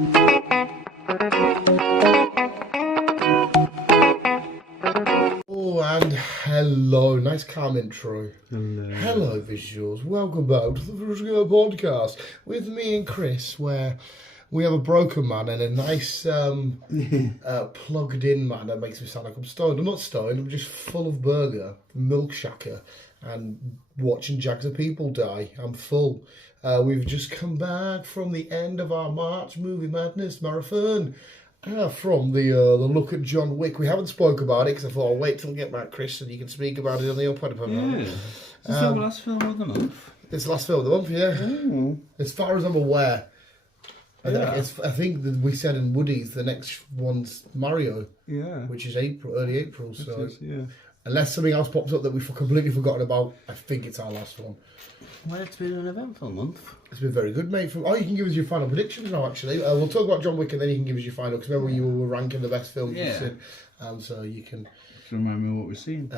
Oh, and hello. Nice calm intro. Hello. Hello, visuals. Welcome back to the Visual Podcast with me and Chris, where we have a broken man and a nice plugged-in man that makes me sound like I'm stoned. I'm not stoned. I'm just full of burger, milk shacker, and watching jags of people die. I'm full. We've just come back from the end of our March Movie Madness Marathon. From the look at John Wick. We haven't spoke about it because I thought I'll wait till I get back, Chris, and you can speak about it on the upper. Yeah. Is this the last film of the month? It's the last film of the month, yeah. Mm. As far as I'm aware. Yeah. I think that we said in Woody's the next one's Mario. Yeah. Which is early April. So yeah. Unless something else pops up that we've completely forgotten about, I think it's our last one. Well, it's been an eventful month. It's been very good, mate. You can give us your final predictions now, actually. We'll talk about John Wick and then you can give us your final, because remember you were ranking the best films you've seen. So you can... Just remind me what we've seen.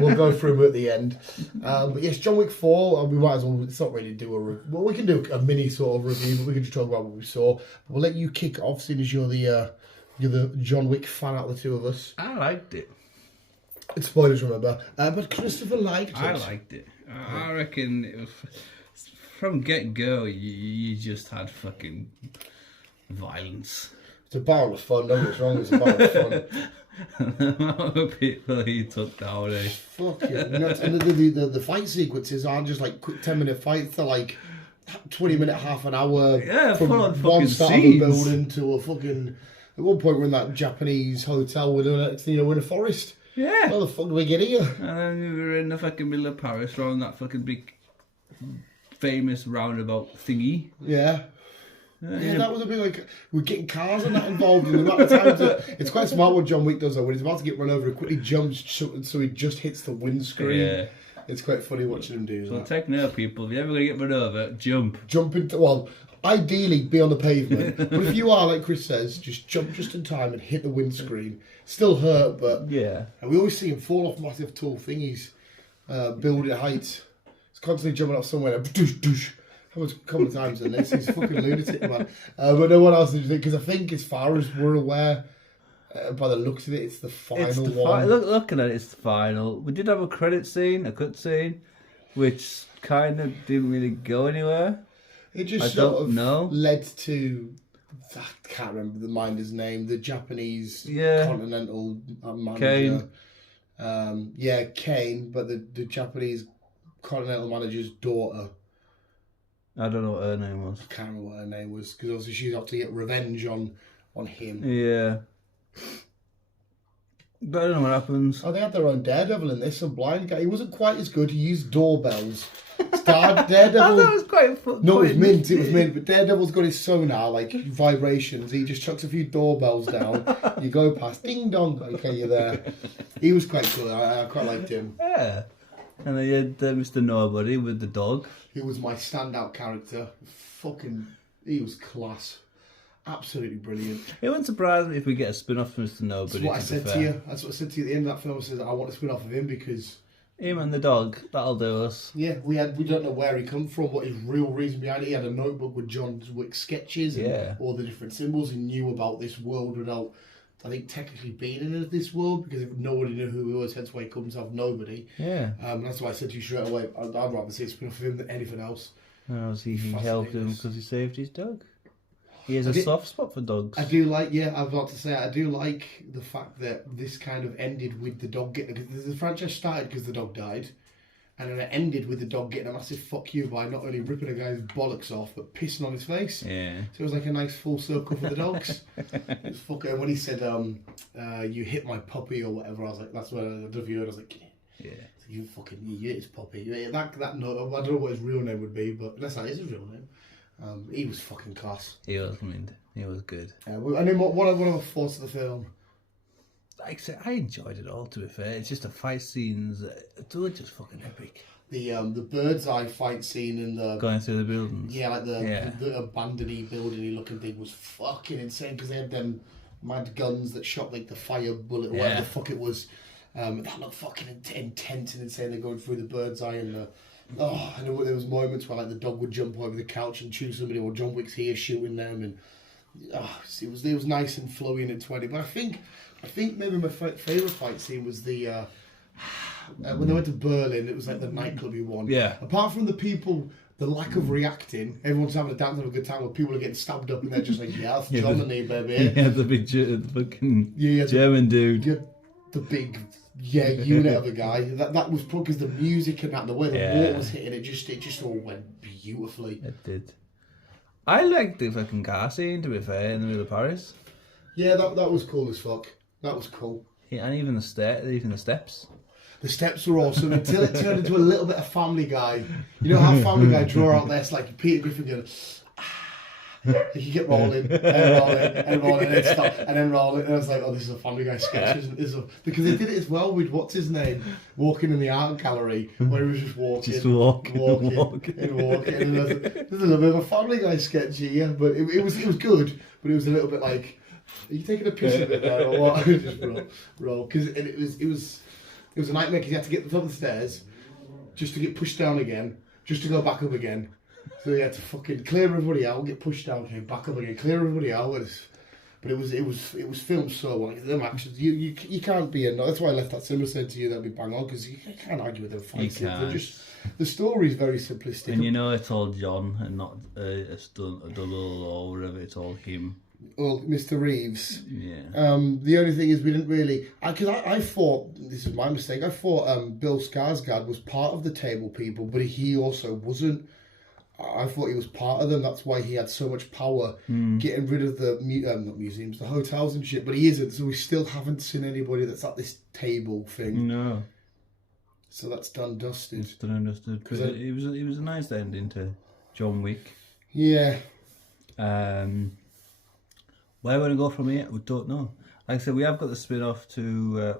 We'll go through them at the end. But yes, John Wick 4, we might as well, it's not really do a review. Well, we can do a mini sort of review, but we can just talk about what we saw. But we'll let you kick off, seeing as you're the John Wick fan out of the two of us. I liked it. It's spoilers, remember. But Christopher liked it. I liked it. I reckon it was... From get-go, you just had fucking violence. It's a barrel of fun, don't get us wrong, it's a barrel of fun. The amount of people he took down, eh? Fuck yeah. And the fight sequences aren't just like quick 10-minute fights, they're like 20-minute, half an hour. Yeah, from full on one fucking start scenes. of a building to a fucking... At one point we're in that Japanese hotel, we're in a forest. Yeah. How the fuck do we get here? And then we were in the fucking middle of Paris, around that fucking big, famous roundabout thingy. Yeah. Yeah, that was a bit like, we're getting cars and that involved in the amount of times it's quite smart what John Wick does though, when he's about to get run over, he quickly jumps so he just hits the windscreen. Yeah. It's quite funny watching him do that. So take note, people, if you're ever going to get run over, jump. Jump into, well, ideally be on the pavement, but if you are, like Chris says, just jump just in time and hit the windscreen. Still hurt, but... Yeah. And we always see him fall off massive tall thingies, building heights. He's constantly jumping off somewhere, and doosh, doosh. How much couple of times in this? He's fucking lunatic, man. But no one else did you think? Because I think, as far as we're aware, by the looks of it, it's the final one. Looking at it, it's the final. We did have a credit scene, a cut scene, which kind of didn't really go anywhere. It just sort of led to... I can't remember the minder's name. The Japanese continental manager. Kane. Kane, but the Japanese continental manager's daughter. I don't know what her name was. I can't remember what her name was, because obviously she's out to get revenge on him. Yeah. But I don't know what happens. Oh, they had their own Daredevil in this, some blind guy. He wasn't quite as good. He used doorbells. Daredevil. I thought it was quite fun. No, it was mint. But Daredevil's got his sonar, like vibrations. He just chucks a few doorbells down. You go past, ding dong. Okay, you're there. He was quite cool. I quite liked him. Yeah. And then you had Mr. Nobody with the dog. He was my standout character. He was class. Absolutely brilliant. It wouldn't surprise me if we get a spin-off from Mr. Nobody. That's what I said to you. That's what I said to you at the end of that film. I said I want a spin-off of him because... Him and the dog, that'll do us. Yeah, we don't know where he come from, what his real reason behind it. He had a notebook with John Wick sketches and all the different symbols. He knew about this world without, I think, technically being in this world, because if nobody knew who he was, hence why he comes off Nobody. Yeah. That's why I said to you straight away, I'd rather see a spin-off of him than anything else. Oh, he helped him because he saved his dog. He has a soft spot for dogs. I do like, I've got to say, I do like the fact that this kind of ended with the dog getting... Because the franchise started because the dog died, and then it ended with the dog getting a massive fuck you by not only ripping a guy's bollocks off, but pissing on his face. Yeah. So it was like a nice full circle for the dogs. It's fucking... When he said, you hit my puppy or whatever, I was like, that's what I don't know if you heard, I was like... Yeah. You hit his puppy. That note, I don't know what his real name would be, but that's not his real name. He was fucking class. He was He was good. And then what are the thoughts of the film? Like I said, I enjoyed it all, to be fair. It's just the fight scenes, they were just fucking epic. The bird's eye fight scene in the... Going through the buildings. Yeah, like the abandoned building looking thing was fucking insane, because they had them mad guns that shot like the fire bullet or whatever the fuck it was. That looked fucking intense and insane. They're going through the bird's eye and the... Oh, and there was moments where like the dog would jump over the couch and chew somebody, or John Wick's here shooting them, and it was nice and flowy and 20. But I think maybe my favourite fight scene was the when they went to Berlin. It was like the nightclub you won. Yeah. Apart from the people, the lack of reacting, everyone's having a dance, having a good time. Where people are getting stabbed up and they're just like, yeah, that's Germany, baby. Yeah, the big fucking Yeah, German dude. Yeah, the big unit of a guy. That was probably because the music and that, the way the water was hitting, it just all went beautifully. It did. I liked the fucking car scene, to be fair, in the middle of Paris. Yeah, that was cool as fuck. That was cool. Yeah, and even the steps. The steps were awesome until it turned into a little bit of Family Guy. You know how Family Guy draw out this, like Peter Griffin going, you keep rolling, and rolling, and rolling, and stop, and then rolling. And I was like, oh, this is a Family Guy sketch, isn't it? Because they did it as well with, what's his name, walking in the art gallery, where he was just walking. Just walking. And there's a little bit of a Family Guy sketch here, but it was good, but it was a little bit like, are you taking a piss of it there, or what? Just roll. Because it was a nightmare because you had to get to the top of the stairs, just to get pushed down again, just to go back up again. So you had to fucking clear everybody out, get pushed down, okay, back up again, clear everybody out. But it was filmed so well. Them actions, you can't be in. That's why I left that cinema saying to you that'd be bang on, because you can't argue with them fights. They're just, the story's very simplistic. And you know it's all John and not a double or whatever. It's all him. Well, Mr. Reeves. Yeah. The only thing is we didn't really... Because I thought, this is my mistake, I thought Bill Skarsgård was part of the table people, but he also wasn't. I thought he was part of them. That's why he had so much power getting rid of the not museums, the hotels and shit. But he isn't, so we still haven't seen anybody that's at this table thing. No. So that's done dusted. It's done and dusted. Because it was a nice ending to John Wick. Yeah. Where we're going to go from here, we don't know. Like I said, we have got the spin-off to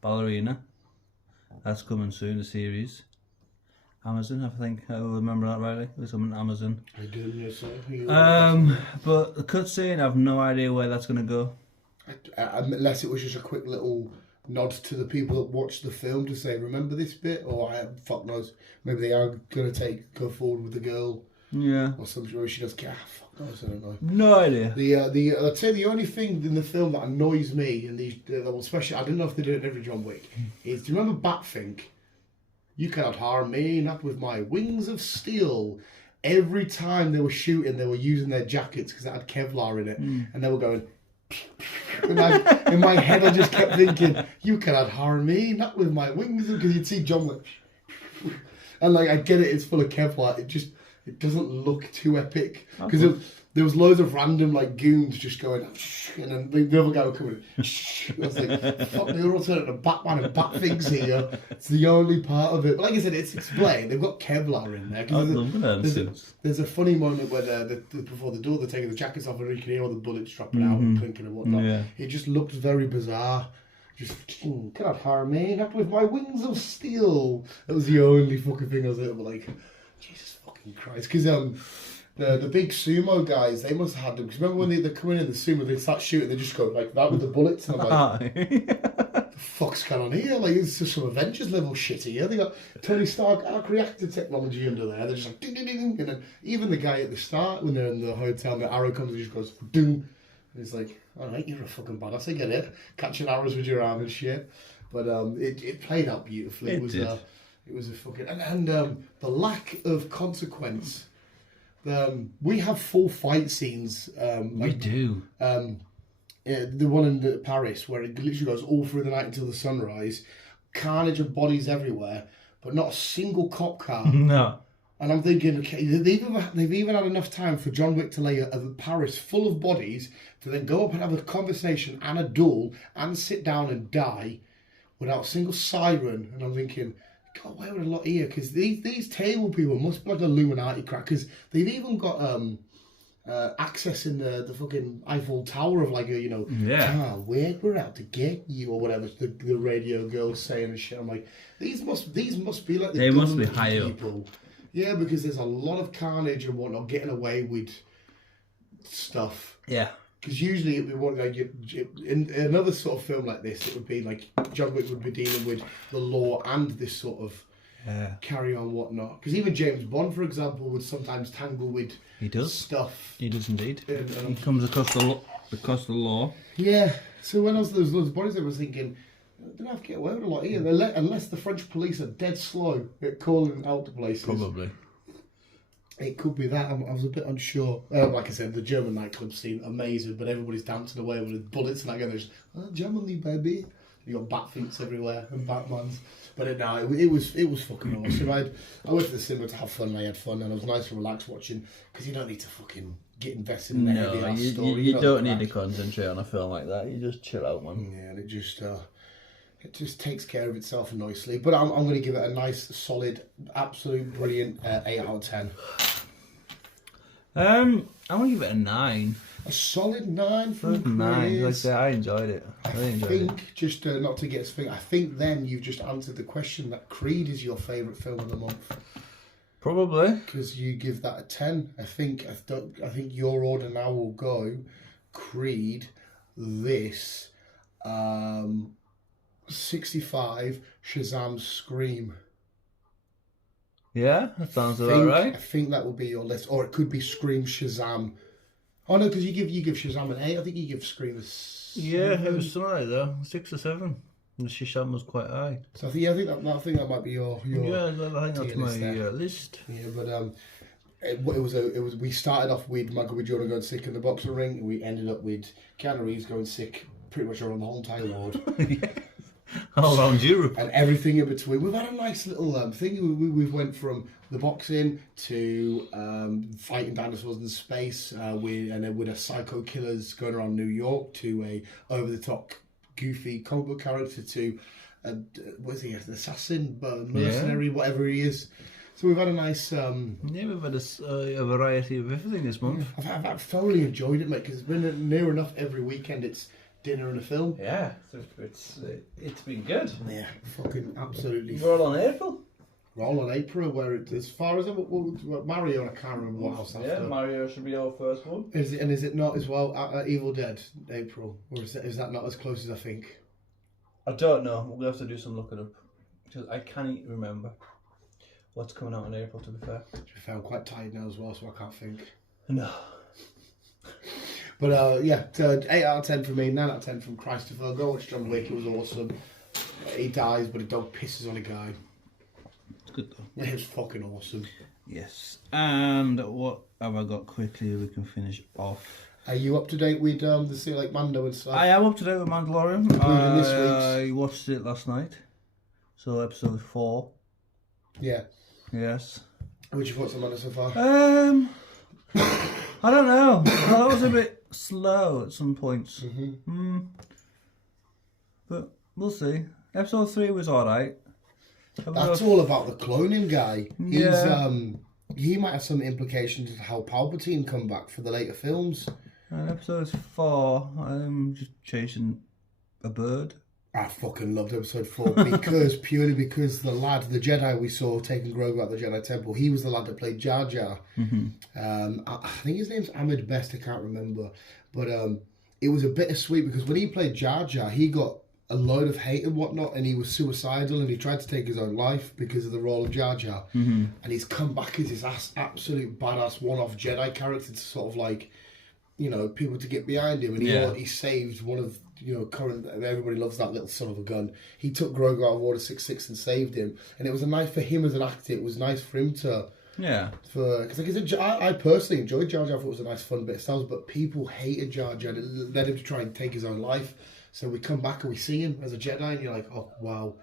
Ballerina. That's coming soon, the series. Amazon, I think. I remember that rightly. It was on Amazon. I do, yes, sir. But the cutscene, I have no idea where that's going to go. Unless it was just a quick little nod to the people that watched the film to say, remember this bit? Or, fuck knows, maybe they are going to go forward with the girl. Yeah. Or something where she does, fuck knows, I don't know. No idea. I'd say the only thing in the film that annoys me, and especially, I don't know if they do it in every John Wick, is, do you remember Batfink? You cannot harm me, not with my wings of steel. Every time they were shooting, they were using their jackets because it had Kevlar in it, and they were going. In my head, I just kept thinking, "You cannot harm me, not with my wings," because you'd see John Wick, and like I get it, it's full of Kevlar. It doesn't look too epic because there was loads of random like goons just going, and then the other guy would come in. I was like, fuck, they're all turning to Batman and Batfink's here. It's the only part of it. But like I said, it's explained. They've got Kevlar in there. There's a funny moment where before the door they're taking the jackets off and you can hear all the bullets dropping out and clinking and whatnot. Yeah. It just looked very bizarre. Just, cannot harm me, not with my wings of steel. That was the only fucking thing I was like, Jesus fucking Christ. Because the big sumo guys, they must have had them. Because remember when they come in the sumo, they start shooting, they just go like that with the bullets. And I'm like, what the fuck's going on here? Like, it's just some Avengers level shit here. They got Tony Stark arc reactor technology under there. They're just like, ding, ding, ding. And then even the guy at the start, when they're in the hotel, the arrow comes and just goes, ding. And he's like, alright, you're a fucking badass, I get it. Catching arrows with your arm and shit. But it played out beautifully. It was a fucking... And the lack of consequence... we have full fight scenes. We do. The one in Paris where it literally goes all through the night until the sunrise. Carnage of bodies everywhere, but not a single cop car. No. And I'm thinking, okay, they've even had enough time for John Wick to lay a Paris full of bodies to then go up and have a conversation and a duel and sit down and die without a single siren. And I'm thinking... God, why would a lot here? Because these table people must be like Illuminati crack. Because they've even got access in the fucking Eiffel Tower of like we're out to get you or whatever the radio girl's saying and shit. I'm like, these must be like they must be high people. Up. Yeah, because there's a lot of carnage and whatnot getting away with stuff. Yeah. Because usually it would be like in another sort of film like this, it would be like John Wick would be dealing with the law and this sort of carry on whatnot. Because even James Bond, for example, would sometimes tangle with He does. stuff. He does indeed. He comes across the law. Yeah. So when there was loads of bodies, I was thinking, they don't have to get away with a lot here, unless the French police are dead slow at calling out to places. Probably. It could be that. I was a bit unsure. Like I said, the German nightclub scene, amazing, but everybody's dancing away with bullets and that going, there's Germany, baby. You got bat feet everywhere and Batmans. But it was fucking awesome. I went to the cinema to have fun and I had fun and it was nice to relax watching because you don't need to fucking get invested in the heavy ass story. You don't need to concentrate on a film like that. You just chill out, man. Yeah, and it just takes care of itself nicely. But I'm going to give it a nice, solid, absolute brilliant 8 out of 10. I'm going to give it a 9. A solid 9 from Chris. 9. Like I say, I enjoyed it. I think, just not to get us thinking, I think then you've just answered the question that Creed is your favourite film of the month. Probably. Because you give that a 10. I think your order now will go Creed, this, 65, Shazam, Scream. Yeah, that sounds about right. I think that will be your list. Or it could be Scream, Shazam. Oh no, because you give Shazam an 8. I think you give Scream a 7. Yeah, it was something like that. 6 or 7. The Shazam was quite high. So I think that might be your yeah, I think that's my list. Yeah, but it was. We started off with Michael B. Jordan going sick in the boxing ring, and we ended up with Keanu Reeves going sick pretty much around the whole entire world. Yeah. All around Europe. And everything in between. We've had a nice little thing. We've went from the boxing to fighting dinosaurs in space, and then with a psycho killers going around New York to a over-the-top goofy comic book character to, what is he, an assassin, mercenary, whatever he is. So we've had a nice... yeah, we've had a variety of everything this month. I've thoroughly enjoyed it, mate, because it's been near enough every weekend. It's dinner and a film. Yeah, it's been good. Yeah, fucking absolutely. We're all on April. We're all on April, where as far as Mario, I can't remember what else after. Yeah, Mario should be our first one. Is it not as well Evil Dead April, or is that not as close as I think? I don't know. We'll have to do some looking up because I can't remember what's coming out in April. To be fair, I'm quite tired now as well, so I can't think. No. But yeah, 8 out of 10 for me, 9 out of 10 from Christopher. Go watch John Wick, it was awesome. He dies, but a dog pisses on a guy. It's good though. It was fucking awesome. Yes. And what have I got quickly we can finish off? Are you up to date with the Mando and stuff? I am up to date with Mandalorian. Including this I watched it last night. So episode 4. Yeah. Yes. What'd you thoughts on Mando so far? I don't know. That was a bit slow at some points. But we'll see. Episode 3 was alright. That's all about the cloning guy. Yeah. He might have some implications of how Palpatine come back for the later films. And episode 4, I'm just chasing a bird. I fucking loved episode 4 purely because the lad, the Jedi we saw taking Grogu out the Jedi Temple, he was the lad that played Jar Jar. I think his name's Ahmed Best, I can't remember. But it was a bittersweet because when he played Jar Jar, he got a load of hate and whatnot, and he was suicidal and he tried to take his own life because of the role of Jar Jar. And he's come back as this absolute badass one-off Jedi character to sort of like, you know, people to get behind him. And he saved one of, you know, current, everybody loves that little son of a gun. He took Grogu out of Order 66 and saved him. And it was nice for him as an actor. It was nice for him to... Yeah. Because I personally enjoyed Jar Jar. I thought it was a nice fun bit of styles, but people hated Jar Jar. It led him to try and take his own life. So we come back and we see him as a Jedi and you're like, oh, wow.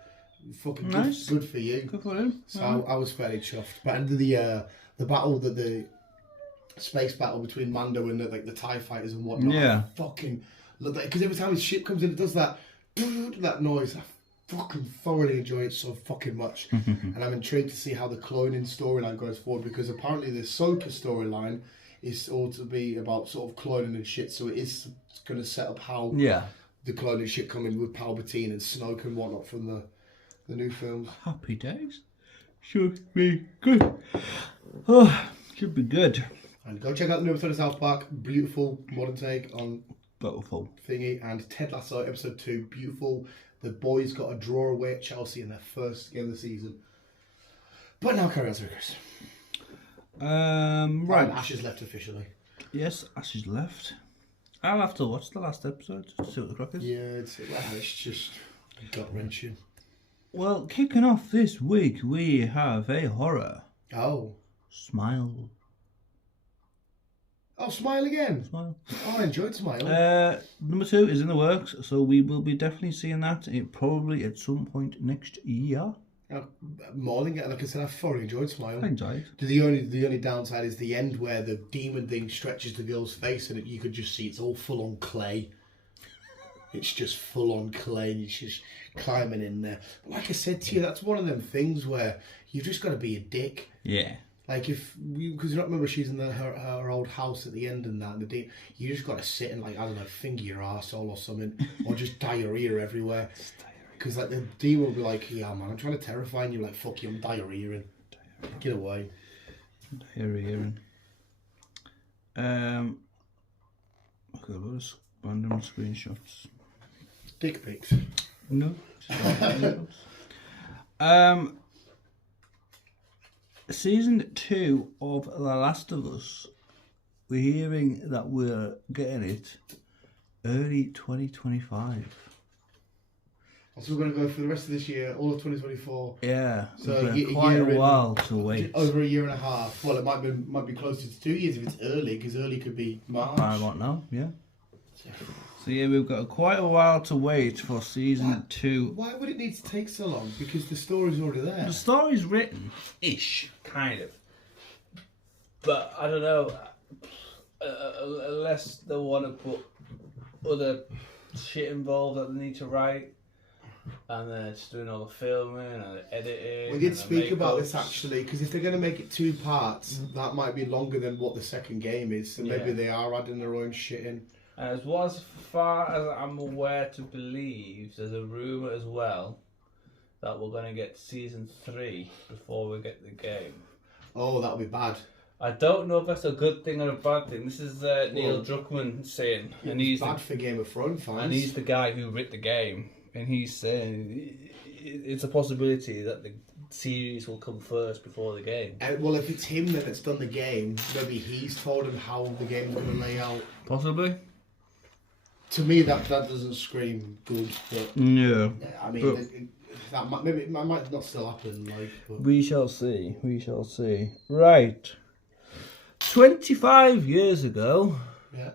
Fucking nice. Good for you. Good for him. So I was fairly chuffed. But under the battle, the space battle between Mando and the TIE fighters and whatnot, I fucking love that. Because every time his ship comes in, it does that noise. I fucking thoroughly enjoy it so fucking much. And I'm intrigued to see how the cloning storyline goes forward, because apparently the Ahsoka storyline is all to be about sort of cloning and shit. So it is going to set up how the cloning shit coming with Palpatine and Snoke and whatnot from the new films. Happy days. Should be good. Oh, should be good. And go check out the new episode of South Park. Beautiful modern take on beautiful thingy. And Ted Lasso episode 2. Beautiful. The boys got a draw away at Chelsea in their first game of the season. But now carry on, Sir Chris. Right. Ash is left officially. Yes, Ash is left. I'll have to watch the last episode just to see what the crack is. Yeah, it's just gut wrenching. Well, kicking off this week, we have a horror. Oh. Smile. Oh, Smile again. Smile. Oh, I enjoyed Smile. Number 2 is in the works, so we will be definitely seeing that probably at some point next year. More than like I said, I thoroughly enjoyed Smile. I enjoyed. The only downside is the end where the demon thing stretches the girl's face and you could just see it's all full on clay. It's just full on clay and it's just climbing in there. But like I said to you, that's one of them things where you've just got to be a dick. Yeah. Like because you don't remember she's in her old house at the end and that, and you just got to sit and like, I don't know, finger your arsehole or something, or just diarrhea everywhere. Because like the demon will be like, yeah man, I'm trying to terrify you. Like, fuck you, I'm diarrheaing. Get away. Diarrhea. I've got a lot of random screenshots. Dick pics. No. Season 2 of The Last of Us. We're hearing that we're getting it early 2025. So we're going to go for the rest of this year, all of 2024. Yeah, so quite a while to wait. Over a year and a half. Well, it might be closer to 2 years if it's early, because early could be March. I don't know, yeah. So yeah, we've got quite a while to wait for season 2. Why would it need to take so long? Because the story's already there. The story's written-ish, kind of. But I don't know, unless they want to put other shit involved that they need to write. And then it's doing all the filming and the editing. We did speak about this actually, because if they're going to make it 2 parts, that might be longer than what the second game is. So maybe they are adding their own shit in. As far as I'm aware to believe, there's a rumour as well that we're going to get season 3 before we get the game. Oh, that'll be bad. I don't know if that's a good thing or a bad thing. This is Neil Druckmann saying. And he's bad for Game of Thrones fans. And he's the guy who wrote the game. And he's saying it's a possibility that the series will come first before the game. Well, if it's him that's done the game, maybe he's told him how the game's going to lay out. Possibly. To me, that doesn't scream good. But no. I mean, it might not still happen. But. We shall see. We shall see. Right. 25 years ago. Yeah.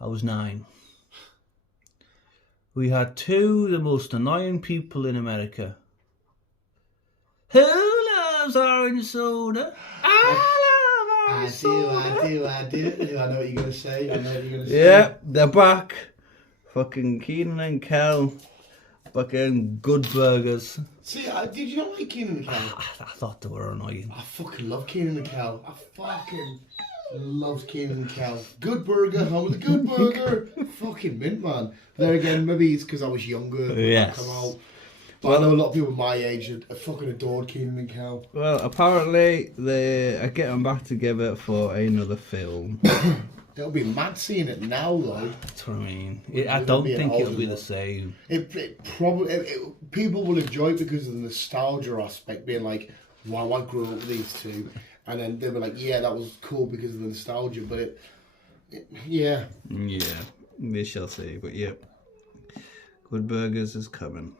I was 9. We had 2 of the most annoying people in America. Who loves orange soda? I love orange soda. I do. I know what you're going to say. Yeah, they're back. Fucking Keenan and Kel. Fucking good burgers. See, did you not like Keenan and Kel? I thought they were annoying. I fucking love Keenan and Kel. I fucking love Keenan and Kel. Good burger, home with a good burger. Fucking mint, man. There again, maybe it's because I was younger when that come out. But I know a lot of people my age that fucking adored Keenan and Kel. Well, apparently they are getting back together for another film. It'll be mad seeing it now, though. That's what I mean. I don't think it'll be the same. It probably people will enjoy it because of the nostalgia aspect, being like, "Wow, I grew up with these 2," and then they were like, "Yeah, that was cool because of the nostalgia." But yeah, we shall see. But yeah, Good Burgers is coming.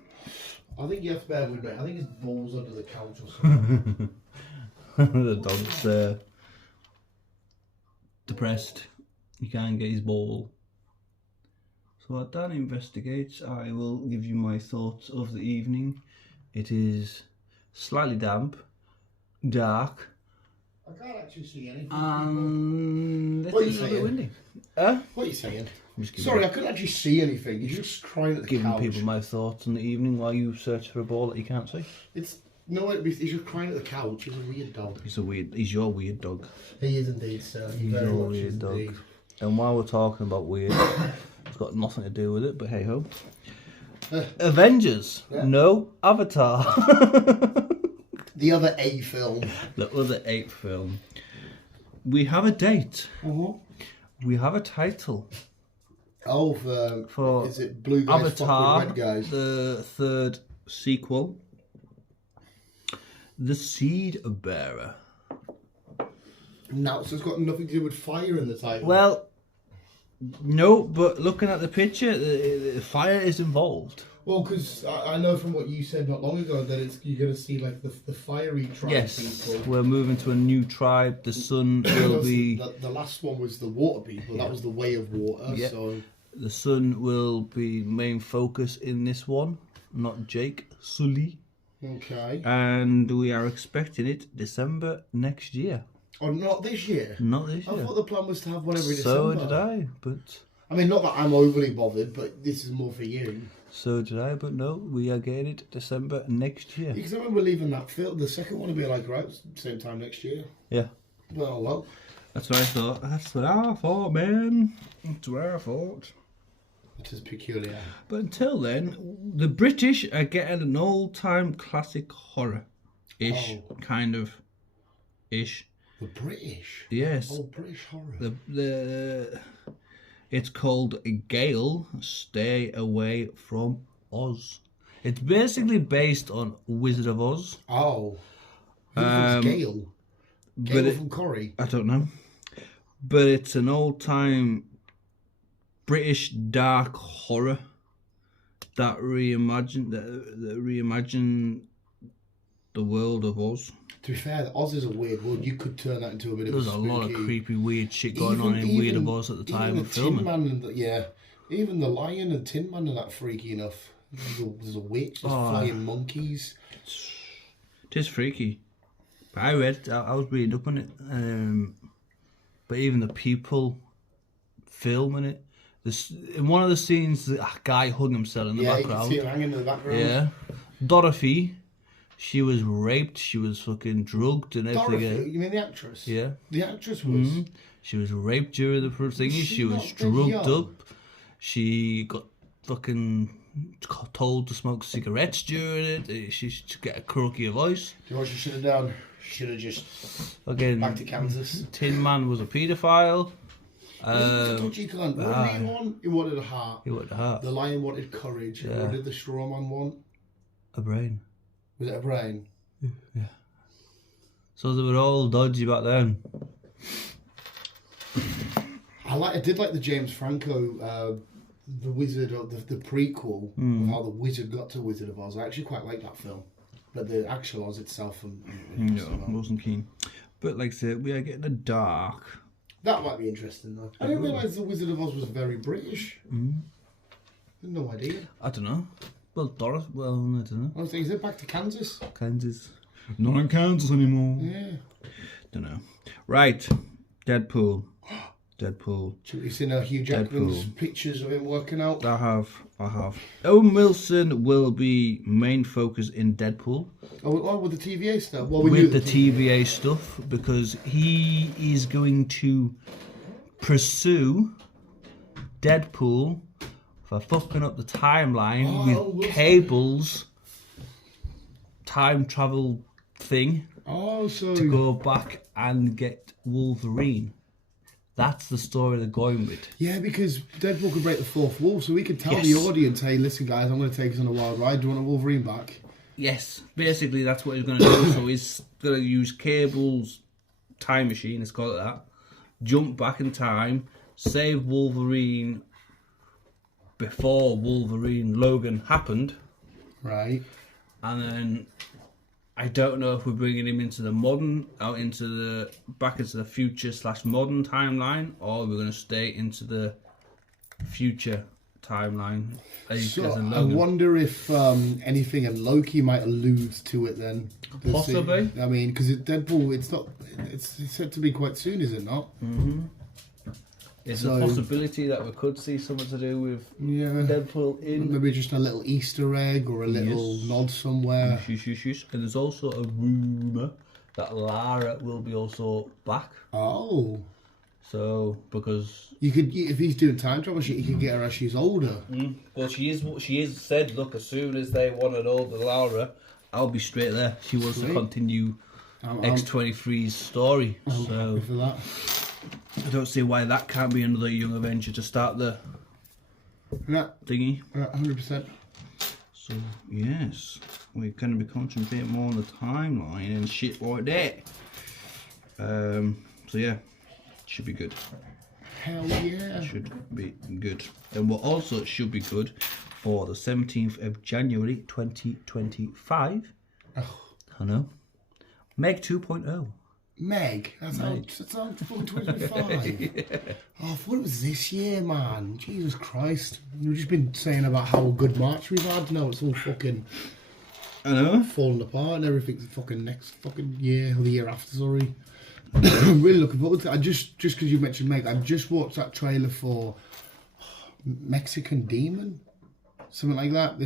I think you have to bear with me. I think his ball's under the couch or something. The dog's depressed. He can't get his ball. So while Dan investigates, I will give you my thoughts of the evening. It is slightly damp, dark, I can't actually see anything. and What are you it's a little bit saying? windy. What are you saying? Sorry, I couldn't actually see anything. You're just crying at the Giving couch. people my thoughts on the evening while you search for a ball that you can't see. He's just crying at the couch. He's a weird dog. He's your weird dog. He is indeed, sir. He's your weird dog. Indeed. And while we're talking about weird, it's got nothing to do with it, but hey ho. Avengers. Yeah. No. Avatar. The other A film. The other 8th film. We have a date. We have a title. Oh, for is it Blue Guys Avatar, Red Guys? the 3rd sequel. The Seed Bearer. No, so it's got nothing to do with fire in the title. Well, no, but looking at the picture, the fire is involved. Well, because I know from what you said not long ago that you're going to see like the fiery tribe Yes, people. we're moving to a new tribe. The sun will be... The last one was the water people. Yeah. That was the way of water. Yeah. So the sun will be main focus in this one, not Jake Sully. Okay. And we are expecting it December next year. Oh, not this year? Not this year. I thought the plan was to have one every So December. did I, but... I mean, not that I'm overly bothered, but this is more for you. So did I, but no, we are getting it December next year. Because I remember leaving that film, the second one will be like, right, same time next year. Yeah. Well. That's what I thought. That's what I thought, man. That's what I thought. It is peculiar. But until then, the British are getting an old-time classic horror-ish, kind of, ish. The British? Yes. Oh, British horror. It's called Gale, Stay Away from Oz. It's basically based on Wizard of Oz. Oh. Who's Gale? Gale from Corrie? I don't know. But it's an old-time British dark horror that reimagined the world of Oz. To be fair, Oz is a weird world. You could turn that into a bit of a spooky... There's a lot of creepy, weird shit going on in Weird of Oz at the time of filming. Even the Lion and Tin Man are that freaky enough. There's a witch, there's flying monkeys. It is freaky. But I was reading up on it. But even the people filming it, in one of the scenes, a guy hung himself in the background. Yeah, you can see him hanging in the background. Yeah. Dorothy... She was raped, she was fucking drugged and everything. Dorothy, you mean the actress? Yeah. The actress was... Mm-hmm. She was raped during the thingy, she was drugged up. She got fucking told to smoke cigarettes during it. She should get a croakier voice. Do you know what she should have done? She should have just... Again, back to Kansas. Tin Man was a paedophile. He was a dodgy cunt. What did he want? He wanted a heart. He wanted a heart. The Lion wanted courage. Yeah. What did the straw man want? A brain. Was it a brain? Yeah. So they were all dodgy back then. I did like the James Franco, the Wizard of the prequel, of how the wizard got to Wizard of Oz. I actually quite like that film, but the actual Oz itself, wasn't keen. But like I said, we are getting a dark. That might be interesting though. I didn't realise the Wizard of Oz was very British. I had no idea. I don't know. Well, I don't know. I was thinking, is it back to Kansas? Kansas. Not in Kansas anymore. Yeah. Don't know. Right. Deadpool. You've seen Hugh Jackman's pictures of him working out? I have. Owen Wilson will be main focus in Deadpool. Oh, with the TVA stuff? Well, with the TVA stuff, because he is going to pursue Deadpool for fucking up the timeline with Cable's time travel thing to go back and get Wolverine. That's the story they're going with. Yeah, because Deadpool could break the fourth wall, so we could tell the audience, hey, listen guys, I'm going to take us on a wild ride. Do you want a Wolverine back? Yes, basically that's what he's going to do. So he's going to use Cable's time machine, let's call it that, jump back in time, save Wolverine before Wolverine Logan happened. Right. And then I don't know if we're bringing him into the back into the future / modern timeline, or we're going to stay into the future timeline. So I wonder if anything in Loki might allude to it then. Possibly. I mean, because Deadpool, it's said to be quite soon, is it not? Mm-hmm. It's a possibility that we could see something to do with Deadpool in... Maybe just a little Easter egg or a little nod somewhere. And there's also a rumour that Lara will be also back. Oh. So, because... You could, if he's doing time travel, you could get her as she's older. Well, she is said, look, as soon as they want an older Lara, I'll be straight there. She wants to continue X-23's story. I'm happy for that. I don't see why that can't be another Young Avenger to start the thingy. 100%. So yes, we're going to be concentrating more on the timeline and shit like that. So yeah, should be good. Hell yeah. Should be good. And what also should be good for the 17th of January 2025. Oh. I know. Meg 2.0. Meg? That's out 2025. Yeah. Oh, I thought it was this year, man. Jesus Christ. We've just been saying about how good March we've had. Now it's all fucking I know. falling apart and everything's fucking next fucking year or the year after, sorry. I'm really looking forward to it. Just because you mentioned Meg, I just watched that trailer for Mexican Demon. Something like that.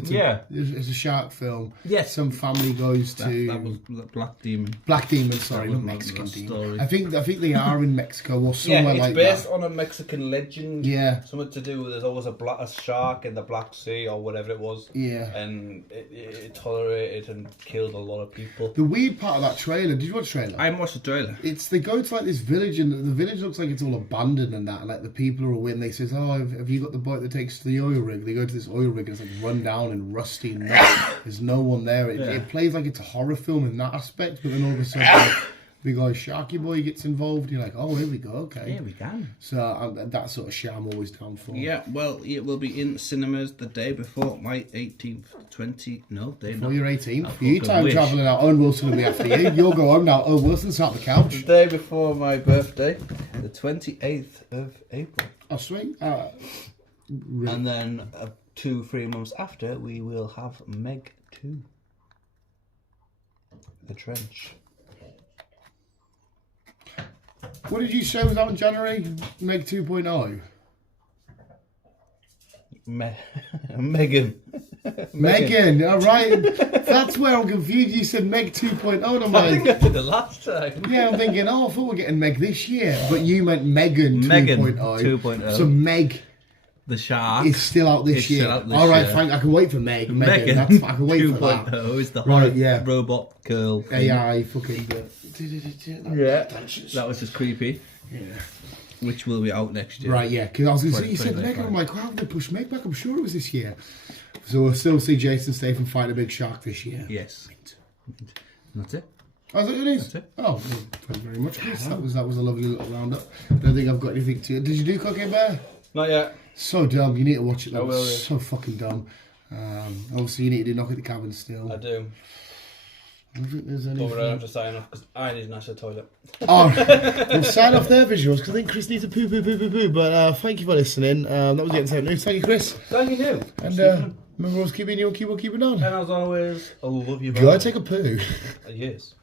It's a shark film. Yes. Some family goes to... That was Black Demon. Black Demon, sorry, not Mexican Demon. I think they are in Mexico or somewhere like that. Yeah, it's based on a Mexican legend. Yeah. Something to do with there's always a shark in the Black Sea or whatever it was. Yeah. And it tolerated and killed a lot of people. The weird part of that trailer, did you watch the trailer? I haven't watched the trailer. They go to like this village and the village looks like it's all abandoned and that. And, like the people are away and they says, oh, have you got the boat that takes to the oil rig? They go to this oil rig and it's like run down and rusty and there's no one there. It plays like it's a horror film in that aspect, but then all of a sudden big old Sharky Boy gets involved and you're like, oh, here we go, okay. Yeah, we can. So that sort of shit I'm always down for. Yeah, well, it will be in cinemas the day before my 18th, Before your 18th. I You fucking time wish. travelling out. Owen Wilson will be after you. You'll go home now. Owen Wilson sat on the couch. The day before my birthday, the 28th of April. Oh, sweet. And then 2-3 months after, we will have Meg 2. The Trench. What did you say was out in January? Meg 2.0. Megan. Megan, all right. That's where I'm confused. You said Meg 2.0 and I'm I think I like, did the last time. yeah, I'm thinking, oh, I thought we were getting Meg this year. But you meant Megan 2.0. Megan 2.0. So Meg The Shark. is still out this It's year. still out this All right, year. fine. I can wait for Megan. Megan That's, I can wait for 2.0 that. is the Right, horror yeah. robot girl thing. AI fucking... Yeah, that was just creepy. Yeah. Which will be out next year. Right, yeah. Because I was going to say, you said 2025. Megan. I'm like, how have they pushed Meg back? I'm sure it was this year. So we'll still see Jason Statham fight a big shark this year. Yes. That's it. Oh, is that what it is? That's it. Oh, well, thank you very much, Chris. That was a lovely little roundup. I don't think I've got anything to... Did you do Cocaine Bear? Not yet. So dumb. You need to watch it. That I will, was yeah. so fucking dumb. Obviously, you need to do Knock at the Cabin still. I do. I don't think there's But we're going to have anything... to sign off because I need an actual toilet. Oh, we'll sign off their visuals because I think Chris needs a poo. But thank you for listening. That was the entertainment news. Thank you, Chris. Thank you. And remember, always keep in your keep on keeping on. And as always, I love you. Do I take a poo? Yes.